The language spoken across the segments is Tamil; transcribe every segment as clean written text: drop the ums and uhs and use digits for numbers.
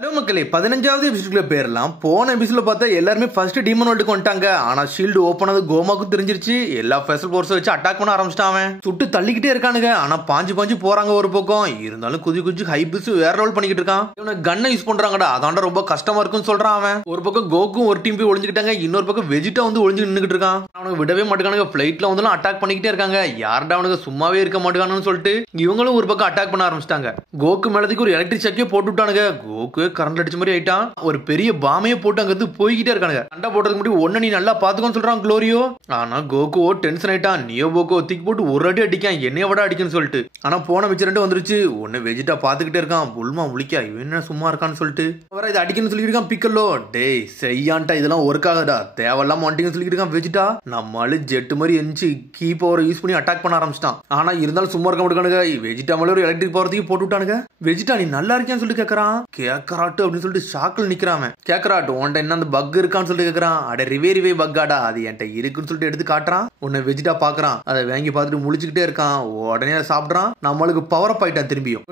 ஹலோ மக்களே, 15வது எபிசோட்ல பேரலாம். போன எபிசோட்ல பார்த்தா எல்லாருமே ஃபர்ஸ்ட் டீமன் வேர்ல்டுக்கு வந்துட்டாங்க. ஆனா ஷீல்டு ஓபன் ஆனது கோமாக்கு தெரிஞ்சிருச்சு. எல்லா ஸ்பெஷல் ஃபோர்ஸ் வச்சு அட்டாக் பண்ண ஆரம்பிச்சிட்டாங்க. சுட்டு தள்ளிக்கிட்டே இருக்கானுங்க. ஆனா பாஞ்சு போறாங்க ஒரு பக்கம். இருந்தாலும் குதி ஹைபிஸ் வேற ரோல் பண்ணிக்கிட்டு இருக்கான். இவனுக்கு கன்னை யூஸ் பண்றாங்கடா, அதாண்ட ரொம்ப கஷ்டமா இருக்குன்னு சொல்றான் அவன். ஒரு பக்கம் கோக்கும் ஒரு டீம் போய் ஒளிஞ்சுக்கிட்டாங்க. இன்னொரு பக்கம் வெஜிட்டா வந்து ஒளிஞ்சு நின்னுக்கிட்டு இருக்கான். அவனுக்கு விடவே மாட்டானுங்க. பிளைட்ல வந்து அட்டாக் பண்ணிக்கிட்டே இருக்காங்க. யார்டா அவனுக்கு சும்மாவே இருக்க மாட்டானுன்னு சொல்லிட்டு இவங்களும் ஒரு பக்கம் அட்டாக் பண்ண ஆரம்பிச்சிட்டாங்க. கோக்கு மேலதுக்கு ஒரு எலக்ட்ரிக் ஷாக்கே போட்டு விட்டானுங்க. கோக்கு கரண்ட் அடிச்ச மாதிரி ஆயிட்டான். ஒரு பெரிய பாமையை போட்டு அங்க இருந்து போய்கிட்டே இருக்கானுங்க. சண்டை போடுறதுக்கு முன்னாடி ஒன்னு நீ நல்லா பாத்துக்கோன்னு சொல்றான் குளோரியோ. ஆனா கோகோ டென்ஷன் ஆயிட்டான். நியோ போகோ தூக்கி போட்டு ஒரு அடி அடிக்கான். என்னைய விட அடிக்குன்னு சொல்லிட்டு. ஆனா போன மிச்சம் ரெண்டு வந்துருச்சு. ஒன்னு வெஜிட்டா பாத்துக்கிட்டே இருக்கான். புல்மா முழிக்கா இவன் என்ன சும்மா இருக்கான்னு சொல்லிட்டு அவரை இதை அடிக்கணும்னு சொல்லிட்டு இருக்கான். பிக்கல்லோ டேய் செய்யான்ட்டா இதெல்லாம் ஒர்க் ஆகுதா, தேவையில்லாம வந்துட்டீங்கன்னு சொல்லிட்டு இருக்கான். வெஜிட்டா நம்மளால ஜெட் மாதிரி எஞ்சி கீ பவரை யூஸ் பண்ணி அட்டாக் பண்ண ஆரம்பிச்சிட்டான். ஆனா இருந்தாலும் சும்மா இருக்க மாட்டானுங்க. வெஜிட்டா மேல ஒரு எலக்ட்ரிக் பவர்த்தையும் போட்டு விட்டானுங்க. வெஜிட்டா நீ நல்லா இருக்கியான்னு சொல்லிட்டு கேக்குறான். கேக்கராட்டு அப்படின்னு சொல்லிட்டு ஷாக்கில் நிக்கிறான். கேக்குறாட்டு உன்ட்ட என்ன அந்த பக் இருக்கான்னு சொல்லிட்டு கேக்குறான். அட ரிவே பக்காடா, அது என்கிட்ட இருக்குன்னு சொல்லிட்டு எடுத்து காட்டுறான். உன்னை வெஜிட்டா பாக்குறான். அதை வாங்கி பார்த்துட்டு முழிச்சுக்கிட்டே இருக்கான். உடனே சாப்பிடுறான். நம்மளுக்கு பவர் அப் ஆயிட்டான். திரும்பியும்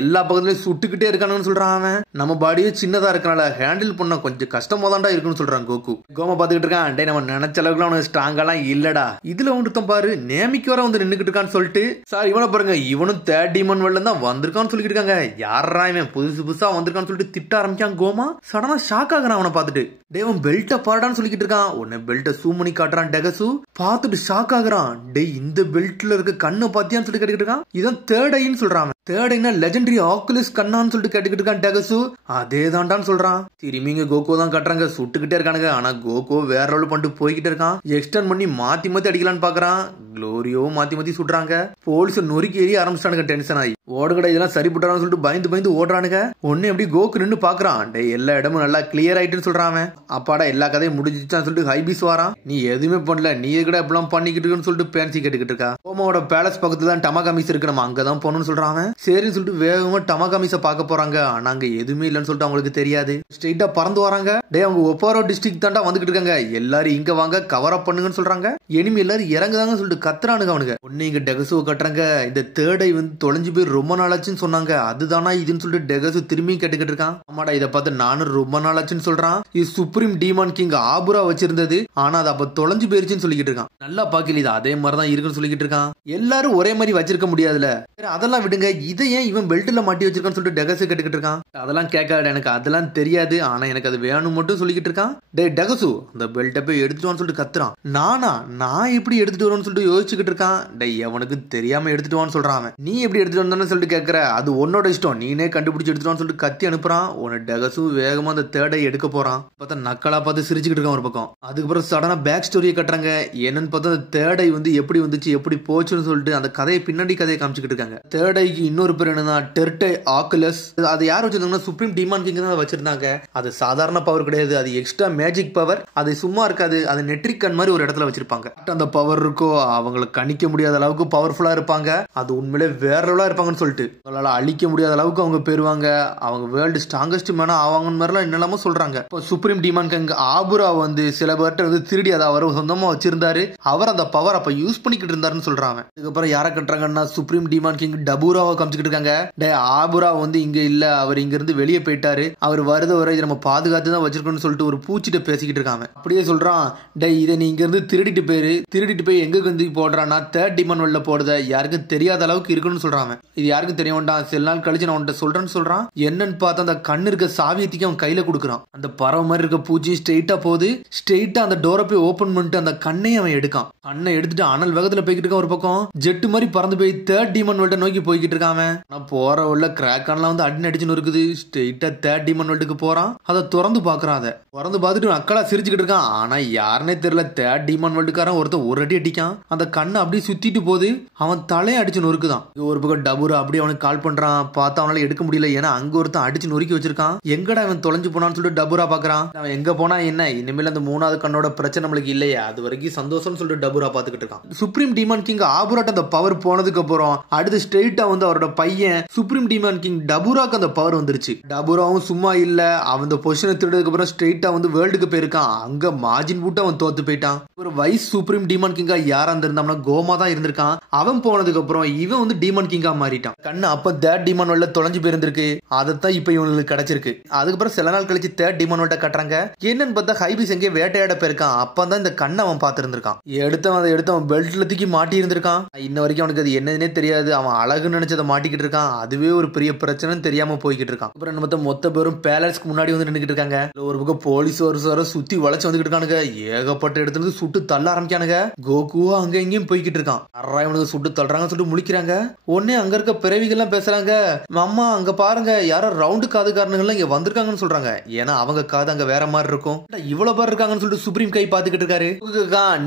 எல்லா பக்கத்துலயும் சுட்டுக்கிட்டே இருக்கானு சொல்றான் அவன். நம்ம பாடியே சின்னதா இருக்கனால ஹேண்டில் பண்ண கொஞ்சம் கஷ்டமா தான்டா இருக்குன்னு சொல்றான் கோகு. கோமா பாத்துக்கிட்டு இருக்கான். டே நம்ம நினைச்ச அளவுக்கு அவனுக்கு ஸ்ட்ராங்கெல்லாம் இல்லடா. இதுல ஒருத்தன் பாரு நேமிக்கு வர வந்து நின்னுக்கிட்டு இருக்கான்னு சொல்லிட்டு சார் இவனை பாருங்க, இவனும் தேர்ட் டீமன் வேர்ல்ட்ல தான் வந்திருக்கான்னு சொல்லிட்டு இருக்காங்க. யாரா இவன் புதுசா வந்திருக்கான்னு சொல்லிட்டு திட்ட ஆரம்பிக்கான் கோமா. சடனா ஷாக் ஆகுறான் அவனை பார்த்துட்டு. டேவன் பெல்ட்ட பாடான்னு சொல்லிக்கிட்டு இருக்கான். உன்னை பெல்ட்ட சூம் பண்ணி காட்டுறான் டெகசு. பார்த்துட்டு ஷாக் ஆகுறான். டே இந்த பெல்ட்ல இருக்க கண்ணை பாத்தியான்னு சொல்லிட்டு கேட்டுக்கிட்டு இருக்கான். இதான் தேர்ட் ஐன்னு சொல்றான். தேர்ட் ஐனா லெஜெண்டரி ஆக்குலஸ் கண்ணான்னு சொல்லிட்டு கேட்டுக்கிட்டு இருக்கான் டெகசு. அதே தான்டான்னு சொல்றான். திரும்பிங்க கோகோ தான் கட்டுறாங்க. சுட்டுக்கிட்டே இருக்கானுங்க. ஆனா கோகோ வேற ரோல் பண்ணிட்டு போய்கிட்டே இருக்கான். எக்ஸ்டெண்ட் பண்ணி மாத்தி அடிக்கலான்னு பாக்குறான். குளோரியோ மாத்தி சுடுறாங்க. போலீஸ் நொறுக்கி ஏறி ஆரம்பிச்சிட்டானுங்க. டென்ஷன் ஆகி ஓடுகடை இதெல்லாம் சரிபட்டான்னு சொல்லிட்டு பயந்து ஓடுறானுங்க. ஒன்னு எப்படி கோக்கு நின்று பாக்குறான். டே எல்லா இடமும் நல்லா கிளியர் ஆயிட்டுன்னு சொல்றான். அப்பாடா எல்லா கதையும் முடிஞ்சிச்சான்னு சொல்லிட்டு ஹைபீஸ் வாரான். நீ எதுவுமே பண்ணல, நீ கூட எப்பெல்லாம் பண்ணிக்கிட்டு இருக்குன்னு சொல்லிட்டு பேன்சி கேட்டுக்கிட்டு இருக்கா. கோமாவோட பேலஸ் பக்கத்துல தான் டமாகாமிஸ் இருக்கு, நம்ம அங்கதான் போகணும்னு சொல்றான். சரின்னு சொல்லிட்டு வேகமா டமாகாமிஸ பாக்க போறாங்க. ஆனா அங்க எதுவுமே இல்லைன்னு சொல்லிட்டு அவங்களுக்கு தெரியாது. ஸ்ட்ரெயிட்டா பறந்து வராங்க. டே அவங்க ஒப்பாரோ டிஸ்ட்ரிக்ட் தாண்டா வந்துகிட்டு இருக்காங்க. எல்லாரும் இங்க வாங்க கவர் அப் பண்ணுங்கன்னு சொல்றாங்க. எனிமி எல்லாரும் இறங்குதாங்கன்னு சொல்லிட்டு கத்துறானுங்க அவனுங்க. ஒன்னு இங்க டெகசுவை கட்டுறாங்க. இந்த தேர்ட் ஐ வந்து தொலைஞ்சு போய் ரொம்ப நாளாச்சுன்னு சொன்னாங்க. அதுதானா இதுன்னு சொல்லிட்டு டெகசு திரும்பி கேட்டுக்கிட்டு இருக்கான். ஆமாடா இதை பார்த்து நானும் ரொம்ப நாளாச்சுன்னு சொல்றான். இது சுப்ரீம் டீமான் கிங் ஆபுரா வச்சிருந்தது. ஆனா அது அப்ப தொலைஞ்சு போயிருச்சுன்னு சொல்லிக்கிட்டு இருக்கான். நல்லா பாக்கல, இது அதே மாதிரிதான் இருக்குன்னு சொல்லிக்கிட்டு இருக்கான். எல்லாரும் ஒரே மாதிரி வச்சிருக்க முடியாதுல, அதெல்லாம் விடுங்க. இதை ஏன் இவன் பெல்ட்ல மாட்டி வச்சிருக்கான்னு சொல்லிட்டு டெகசு கேட்டுக்கிட்டு இருக்கான். அதெல்லாம் கேட்காது, எனக்கு அதெல்லாம் தெரியாது. ஆனா எனக்கு அது வேணும் மட்டும் சொல்லிக்கிட்டு இருக்கான். டே டெகசு அந்த பெல்ட்டை போய் எடுத்துட்டு சொல்லிட்டு கத்துறான். நான் எப்படி எடுத்துட்டு வரும்னு சொல்லிட்டு யோசிச்சுக்கிட்டு இருக்கான். டே எவனுக்கு தெரியாம எடுத்துட்டு வான்னு சொல்றான். நீ எப்படி எடுத்துட்டு வந்தான்னு சொல்லிட்டு கேட்கற, அது உன்னோட இஷ்டம், நீனே கண்டுபிடிச்சு எடுத்துட்டு சொல்லிட்டு கத்தி அனுப்புறான். உன்னை டெகசு வேகமா அந்த தேர்ட் ஐ எடுக்க போறான். பார்த்தா நக்கலா பார்த்து சிரிச்சுக்கிட்டு இருக்கான் ஒரு பக்கம். அதுக்கப்புறம் சடனா பேக் ஸ்டோரியை கட்டுறாங்க. என்னன்னு பார்த்தா அந்த தேர்ட் ஐ வந்து எப்படி வந்துச்சு எப்படி போச்சுன்னு சொல்லிட்டு அந்த கதையை பின்னாடி கதையை காமிச்சுக்கிட்டு இருக்காங்க. தேர்ட் ஐக்கு இன்னொரு பேர் என்னன்னா டெர்டை ஆக்குலஸ். அதை யார் வச்சிருந்தாங்கன்னா சுப்ரீம் டீமான் கிங் தான் வச்சிருந்தாங்க. அது சாதாரண பவர் கிடையாது, அது எக்ஸ்ட்ரா மேஜிக் பவர். அது சும்மா இருக்காது, அது நெட்ரிக் கன் மாதிரி ஒரு இடத்துல வச்சிருப்பாங்க. அந்த பவர் இருக்கோ அவங்களை கணிக்க முடியாத அளவுக்கு பவர்ஃபுல்லா இருப்பாங்க. அது உண்மையிலே வேற லெவலா இருப்பாங்கன்னு சொல்லிட்டு அவங்களால அழிக்க முடியாத அளவுக்கு அவங்க பெறுவாங்க. அவங்க வேர்ல்டு ஸ்ட்ராங்கஸ்ட் மேனா ஆவாங்கன்னு மாதிரிலாம் என்னெல்லாமோ சொல்றாங்க. இப்போ சுப்ரீம் டீமான் கிங் ஆபுரா வந்து சில பேர்ட்ட வந்து திருடி அதை அவர் சொந்தமா வச்சிருந்தாரு. அவர் அந்த பவர் அப்ப யூஸ் பண்ணிக்கிட்டு இருந்தாருன்னு சொல்றாங்க. இதுக்கப்புறம் யாரை கட்டுறாங்கன்னா சுப்ரீம் டீமான் கிங் டபுராவை காமிச்சுக்கிட்டு இருக்காங்க. டே ஆபுரா வந்து இங்க இல்ல, அவர் இங்க இருந்து வெளியே போயிட்டாரு. அவர் வருது வரை நம்ம பாதுகாத்து தான் வச்சிருக்கோம்னு சொல்லிட்டு ஒரு பூச்சிட்ட பேசிக்கிட்டு இருக்காங்க. அப்படியே சொல்றான். டே இதை நீ இங்க இருந்து திருடிட்டு போய் எங்க வந்து போடுறான்னா தேர்ட் டீமான் வேர்ல்ட்ல போடுத, யாருக்கும் தெரியாத அளவுக்கு இருக்குன்னு சொல்றாங்க. இது யாருக்கும் தெரிய வேண்டாம், சில நாள் கழிச்சு நான் உன்கிட்ட சொல்றேன்னு சொல்றான். என்னன்னு பார்த்தா அந்த கண்ணு இருக்க சாவியத்துக்கு அவன் கையில கொடுக்குறான். அந்த பறவை மாதிரி இருக்க பூச்சி ஸ்ட்ரெயிட்டா போகுது. ஸ்ட்ரெயிட்டா அந்த டோரை போய் ஓபன் பண்ணிட்டு அந்த கண்ணை அவன் எடுக்கான். கண்ணை எடுத்துட்டு அனல் வேகத்துல போய்கிட்டு இருக்கான். ஒரு பக்கம் ஜெட் மாதிரி பறந்து போய் தேர்ட் டீமன் வேர்ல்ட நோக்கி போய்கிட்டு இருக்கான். ஆனா போற உள்ள கிராக்கான்லாம் வந்து அடிச்சு இருக்குது. ஸ்ட்ரெயிட்டா தேர்ட் டீமன் வேர்ல்டுக்கு போறான். அதை திறந்து பாக்குறான். அதை திறந்து பார்த்துட்டு அக்களா சிரிச்சுக்கிட்டு இருக்கான். ஆனா யாருன்னே தெரியல, தேர்ட் டீமன் வேர்ல்டுக்காரன் ஒருத்தர் ஒரு அடி அடிக்கான். அந்த கண்ணை அப்படியே சுத்திட்டு போகுது. அவன் தலையை அடிச்சு நொறுக்குதான். ஒரு பக்கம் டபுரா அப்படியே அவனுக்கு கால் பண்றான். பார்த்தா அவனால எடுக்க முடியல, ஏன்னா அங்க ஒருத்தன் அடிச்சு நொறுக்கி வச்சிருக்கான். எங்கடா அவன் தொலைஞ்சு போனான்னு சொல்லிட்டு டபுரா பாக்குறான். அவன் எங்க போனா என்ன, இனிமேல் அந்த மூணாவது கண்ணோட பிரச்சனை நம்மளுக்கு இல்லையே, அது வரைக்கும் சந்தோஷம்னு சொல்லிட்டு டபுரா பாத்துக்கிட்டு இருக்கான். சுப்ரீம் டீமான் கிங் ஆபுராட்ட அந்த பவர் போனதுக்கு அப்புறம் அடுத்து ஸ்ட்ரெயிட்டா வந்து அவரோட பையன் சுப்ரீம் டீமான் கிங் டபுராக்கு அந்த பவர் வந்துருச்சு. டபுராவும் சும்மா இல்ல, அவன் அந்த பொசிஷனை திருடுறதுக்கு அப்புறம் ஸ்ட்ரெயிட்டா வந்து வேர்ல்டுக்கு போயிருக்கான். அங்க மார்ஜின் போட்டு அவன் தோத்து போயிட்டான். ஒரு வைஸ் சுப்ரீம் டீமான் கிங்கா யாரா இருந்திருந்தா கோமா தான் இருந்திருக்கான். அவன் போனதுக்கு அப்புறம் இவன் வந்து டீமான் கிங்கா மாறிட்டான். ஓடிட்டான். கண்ணு அப்ப தேர்ட் டிமான் வேர்ல்ட்ல தொலைஞ்சு போயிருந்திருக்கு. அதைத்தான் இப்ப இவங்களுக்கு கிடைச்சிருக்கு. அதுக்கப்புறம் சில நாள் கழிச்சு தேர்ட் டிமான் வேர்ல்ட கட்டுறாங்க. என்னன்னு பார்த்தா ஹைபிஸ் எங்கே வேட்டையாட போயிருக்கான். அப்பதான் இந்த கண்ணை அவன் பார்த்திருந்திருக்கான். எடுத்தவன் பெல்ட்ல தூக்கி மாட்டி இருந்திருக்கான். இன்ன வரைக்கும் அவனுக்கு அது என்னதுன்னே தெரியாது. அவன் அழகுன்னு நினைச்சதை மாட்டிக்கிட்டு இருக்கான். அதுவே ஒரு பெரிய பிரச்சனைன்னு தெரியாம போய்கிட்டு இருக்கான். அப்புறம் நம்ம மொத்த பேரும் பேலஸ்க்கு முன்னாடி வந்து நின்றுட்டு இருக்காங்க. ஒரு பக்கம் போலீஸ் வர சுத்தி வளைச்சு வந்துகிட்டு இருக்கானுங்க. ஏகப்பட்ட இடத்துல சுட்டு தள்ள ஆரம்பிக்கானுங்க. கோகுவா அங்க எங்கேயும் போய்கிட்டு இருக்கான். இவனுக்கு சுட்டு தள்ளுறாங்க சொல்லிட்டு முழிக்கிறாங்க. உடனே அங்க இருக்க பிறவிகள் எல்லாம் பேசுறாங்க. அம்மா அங்க பாருங்க யாரோ ரவுண்டு காதுக்காரனுங்க இங்க வந்திருக்காங்கன்னு சொல்றாங்க. ஏன்னா அவங்க காது அங்க வேற மாதிரி இருக்கும். இவ்வளவு பேர் இருக்காங்கன்னு சொல்லிட்டு சுப்ரீம் கை பாத்துக்கிட்டு இருக்காரு.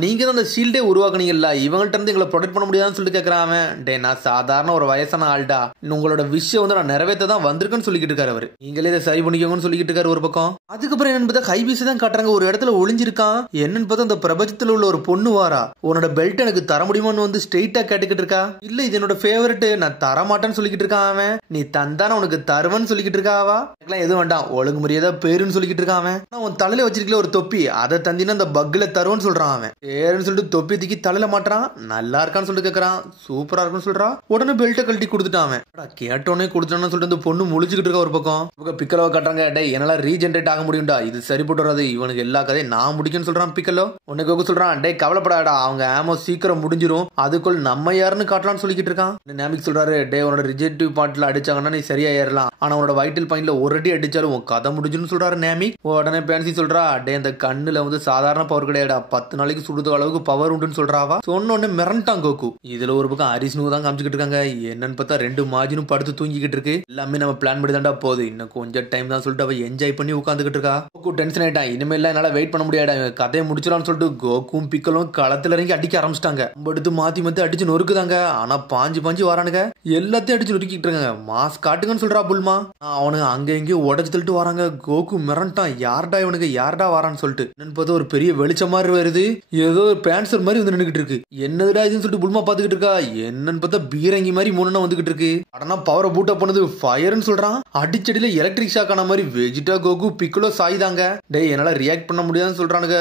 நீங்க தான் அந்த ஷீல்டே உருவாக்குனீங்கல்ல, இவங்கள்ட்ட இருந்து எங்களை ப்ரொடெக்ட் பண்ண முடியாதுன்னு சொல்லிட்டு கேக்குறான். டே நான் சாதாரண ஒரு வயசான ஆள்டா, உங்களோட விஷயம் வந்து நான் நிறைவேற்ற தான் வந்திருக்கேன்னு சொல்லிக்கிட்டு இருக்காரு அவரு. நீங்களே இதை சரி பண்ணிக்கோங்கன்னு சொல்லிக்கிட்டு இருக்காரு ஒரு பக்கம். அதுக்கப்புறம் என்னன்னு பார்த்தா ஹைபீஸ் தான் காட்டுறாங்க. ஒரு இடத்துல ஒளிஞ்சிருக்கான். என்னன்னு பார்த்தா அந்த பிரபஞ்சத்துல உள்ள ஒரு பொண்ணு வாரா. உன்னோட பெல்ட் எனக்கு தர முடியுமான்னு வந்து ஸ்ட்ரெயிட்டா கேட்டுக்கிட்டு இருக்கா. இல்ல இது என்னோட ஃபேவரட், நான் தர மாட்டேன்னு சொல்லிக்கிட்டு இருக்கான் அவன். நீ தந்தான உனக்கு தருவன்னு சொல்லிக்கிட்டு இருக்காவா. எதுவும் வேண்டாம் ஒழுங்கு முறையதா பேருன்னு சொல்லிக்கிட்டு இருக்கான் அவன். உன் தலையில வச்சிருக்கல ஒரு தொப்பி, அதை தந்தினா அந்த பக்ல தருவன்னு சொல்றான் அவன். பேருன்னு சொல்லிட்டு தொப்பி தூக்கி தலையில மாட்டான். நல்லா இருக்கான்னு சொல்லிட்டு கேக்குறான். சூப்பரா இருக்குன்னு சொல்றான். உடனே பெல்ட்டை கழட்டி கொடுத்துட்டான் அவன். கேட்டோன்னே கொடுத்தான்னு சொல்லிட்டு அந்த பொண்ணு முழிச்சுக்கிட்டு இருக்க ஒரு பக்கம். பிக்கலோ கட்டுறாங்க. டே என்னால ரீஜென்ரேட் ஆக முடியும்டா, இது சரிப்பட்டு வராது, இவனுக்கு எல்லா கதையும் நான் முடிக்குன்னு சொல்றான் பிக்கலோ. உனக்கு சொல்றான். டே கவலைப்படாடா, அவங்க ஆமோ சீக்கிரம் முடிஞ்சிரும், அதுக்குள் நம்ம யாருன்னு காட்டலாம்னு சொல்லிக்கிட்டு இருக்கான். நேமிக் சொல்றாரு. டே உன்னோட ரிஜெக்டிவ் பார்ட்ல அடிச்சாங்கன்னா நீ சரியா ஏறலாம், ஆனா உன்னோட வைட்டல் பாயிண்ட்ல ஒரு அடி அடிச்சாலும் உன் கதை முடிஞ்சுன்னு சொல்றாரு நேமிக். உடனே பேன்சி சொல்றா. டே அந்த கண்ணுல வந்து சாதாரண பவர் கிடையாடா, 10 நாளைக்கு சுடுற அளவுக்கு பவர் உண்டுன்னு சொல்றாவா. சொன்ன உடனே மிரண்டான் கோகு. இதுல ஒரு பக்கம் ஹரிஷ்ணு தான் காமிச்சுக்கிட்டு இருக்காங்க. என்னன்னு பார்த்தா 2 மாஜினும் படுத்து தூங்கிக்கிட்டு இருக்கு. எல்லாமே நம்ம பிளான் பண்ணி தாண்டா போகுது, இன்னும் கொஞ்சம் டைம் தான் சொல்லிட்டு அவ என்ஜாய் பண்ணி உட்காந்துக்கிட்டு இருக்கா. கோகு டென்ஷன் ஆயிட்டான். இனிமேல் என்னால வெயிட் பண்ண முடியாடா, கதையை முடிச்சிடலாம்னு சொல்லிட்டு கோகும் பிக்கலும் களத்துல இறங்கி அடிக்க ஆரம்பிச்சிட்டாங்க. எடுத்து மாத்தி அடிச்சு நொறுக்குதாங்க. ஆனா பாஞ்சு வரானுங்க. எல்லாத்தையும் அடிச்சு நொறுக்கிட்டு இருக்காங்க. மாஸ் காட்டுங்கன்னு சொல்றா புல்மா. அவனுங்க அங்க எங்கேயும் உடச்சு தள்ளிட்டு வராங்க. கோகு மிரண்டான். யார்டா இவனுக்கு யார்டா வரான்னு சொல்லிட்டு. என்னன்னு பார்த்தா ஒரு பெரிய வெளிச்சம் மாதிரி வருது. ஏதோ ஒரு பேன்சர் மாதிரி வந்து நின்னுகிட்டு இருக்கு. என்னதுடா இதுன்னு சொல்லிட்டு புல்மா பாத்துக்கிட்டு இருக்கா. என்னன்னு பார்த்தா பீரங்கி மாதிரி மூணு வந்துகிட்டு இருக்கு. ஆனா பவரை பூட் அப் பண்ணுது. ஃபயர்னு சொல்றான். அடிச்சடியில எலக்ட்ரிக் ஷாக் ஆன மாதிரி வெஜிடா கோகு பிக்கலோ சாய்தாங்க. டேய் என்னால ரியாக்ட் பண்ண முடியாதுன்னு சொல்றானுங்க.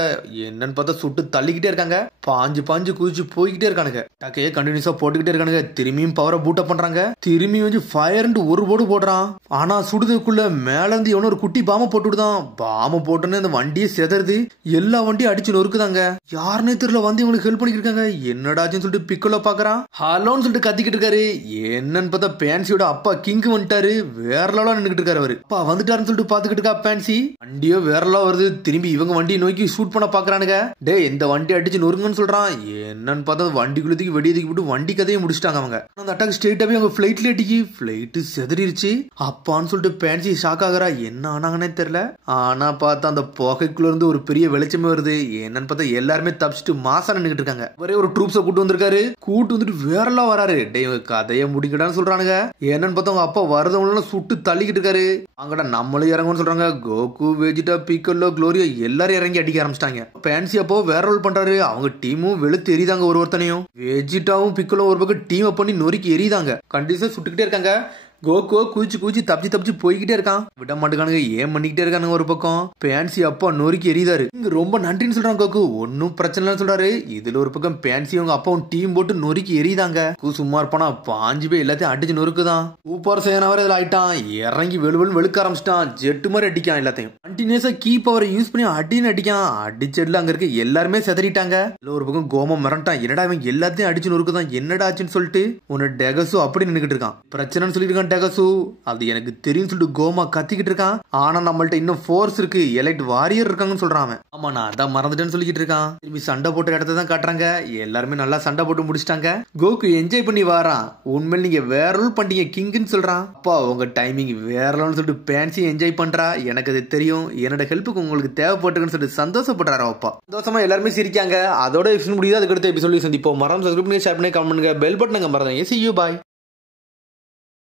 என்னன்னு பார்த்தா சுட்டு தள்ளிக்கிட்டே இருக்காங்க. பாஞ்சு குதிச்சு போய்கிட்டே இருக்கானுங்க. டக்கையே கண்டினியூஸா போட்டுக்கிட்டே இருக்கானுங்க. திரும்பியும் பவரை பூட் அப் பண்றாங்க. திரும்பி வந்து ஃபயர்னு ஒரு போடு போடுறான். ஆனா சுடுறதுக்குள்ள மேல இருந்து எவனோ ஒரு குட்டி பாம்பை போட்டு விடுதான். பாம்பை போட்டோன்னே அந்த வண்டியை செதறுது. எல்லா வண்டியும் அடிச்சு நொறுக்குதாங்க. யாருன்னே தெரியல வந்து இவங்களுக்கு ஹெல்ப் பண்ணிக்கிட்டு இருக்காங்க. என்னடாச்சுன்னு சொல்லிட்டு பிக்கலோ பாக்குறான். ஹலோன்னு சொல்லிட்டு கத்திக்கிட்டு இருக்காரு. என்னன்னு பார்த்தா பேன்சியோட அப்பா கிங் வந்துட்டாரு. வேற லெவலா நின்னுக்கிட்டு இருக்காரு அவரு. அப்பா வந்துட்டாருன்னு சொல்லிட்டு பாத்துக்கிட்டு இருக்கா பேன்சி. வண்டியோ வேற லெவலா வருது. திரும்பி இவங்க வண்டியை நோக்கி ஷூட் பண்ண பாக்குறானுங்க. டே இந்த வண்டி அடிச்சு நொறுங்கன்னு சொல்றான். என்னன்னு பார்த்தா வண்டிக்குள்ளதுக்கு வெடியை தூக்கி போட்டு வண்டி கதையை முடிச்சிட்டாங்க அவங்க. அந்த அட்டாக் ஸ்ட்ரெயிட்டாவே அவங்க பிளைட்ல அடிக்கி பிளைட் செதறிடுச்சு. அப்பான்னு சொல்லிட்டு பேன்சி ஷாக் ஆகுறா. என்ன ஆனாங்கன்னே தெரியல. ஆனா பார்த்தா அந்த புகைக்குள்ள இருந்து ஒரு பெரிய வெளிச்சமே வருது. என்னன்னு பார்த்தா எல்லாருமே தப்பிச்சுட்டு மாசா நின்னுகிட்டு இருக்காங்க. ஒரே ஒரு ட்ரூப்ஸை கூட்டு வந்திருக்காரு. கூட்டு வந்துட்டு வேறலாம் வராரு. டே கதையை முடிக்கடான்னு சொல்றானுங்க. என்னன்னு பார்த்தா அவங்க அப்பா வரதவங்க சுட்டு தள்ளிக்கிட்டு இருக்காரு. அங்கடா நம்மளும் இறங்கும்னு சொல்றாங்க. கோகு வெஜிடா பிக்கல்லோ குளோரியோ எல்லாரும் இறங்கி அடிக்க ஆரம்பிச்சிட்டாங்க. பேன்சி அப்போ வேற ரோல் பண்றாரு. அவங்க டீமும் வெளுத்து எரியுதாங்க. ஒருத்தனையும் வெஜிடாவும் பிக்கலும் ஒரு பக்கம் டீமை பண்ணி நொறுக்கி எரியுதாங்க. கண்டிப்பா சுட்டுக்கிட்டே இருக்காங்க. கோகோ குதிச்சு தப்பிச்சு போய்கிட்டே இருக்கான். விட மாட்டேங்கானுங்க. ஏன் பண்ணிக்கிட்டே இருக்கானுங்க ஒரு பக்கம். பேன்சி அப்பா நொறுக்கி எரியுதாரு. இங்க ரொம்ப நன்றின்னு சொல்றாங்க கோகு. ஒன்னும் பிரச்சனை இல்லைன்னு சொல்றாரு. இதுல ஒரு பக்கம் பேன்சி அவங்க அப்பாவும் டீம் போட்டு நொறுக்கி எரியுதாங்க. சும்மா இருப்பானா பாஞ்சு போய் எல்லாத்தையும் அடிச்சு நொறுக்குதான். சூப்பர் சேனாவே இதுல ஆயிட்டான். இறங்கி வெளுக்க ஆரம்பிச்சிட்டான். ஜெட்டு மாதிரி அடிக்கான். எல்லாத்தையும் கண்டினியூஸா கீ பவரை யூஸ் பண்ணி அடிக்கான். அடிச்சதுல அங்க இருக்க எல்லாருமே செதறிட்டாங்க. இல்ல ஒரு பக்கம் கோமம் மிரண்டான். என்னடா இவன் எல்லாத்தையும் அடிச்சு நொறுக்குதான், என்னடா ஆச்சுன்னு சொல்லிட்டு உன்ன டெகசு அப்படி நின்னுகிட்டு இருக்கான். பிரச்சனைன்னு சொல்லிருக்கான் டெகசு. அது எனக்கு தெரியும் சொல்லிட்டு கோமா கத்திக்கிட்டு இருக்கான். ஆனா நம்மள்ட்ட இன்னும் ஃபோர்ஸ் இருக்கு, எலைட் வாரியர் இருக்காங்கன்னு சொல்றான் அவன். ஆமா நான் அதான் மறந்துட்டேன்னு சொல்லிக்கிட்டு இருக்கான். திரும்பி சண்டை போட்ட இடத்த தான் காட்டுறாங்க. எல்லாருமே நல்லா சண்டை போட்டு முடிச்சிட்டாங்க. கோகு என்ஜாய் பண்ணி வாரான். உண்மையில நீங்க வேற ரூல் பண்ணிட்டீங்க கிங்னு சொல்றான். அப்பா உங்க டைமிங் வேற சொல்லிட்டு பேன்சி என்ஜாய் பண்றா. எனக்கு அது தெரியும், என்னோட ஹெல்ப்புக்கு உங்களுக்கு தேவைப்பட்டுன்னு சொல்லிட்டு சந்தோஷப்படுறாரு அப்பா. சந்தோஷமா எல்லாருமே சிரிக்காங்க. அதோட எபிசோட் முடியுது. அதுக்கடுத்த எபிசோட் சந்திப்போம். மறந்து சப்ஸ்கிரைப் பண்ணி ஷேர் பண்ணி கமெண்ட் பண்ணுங்க. பெல் பட்டனை மறந்துங்க. See you, bye.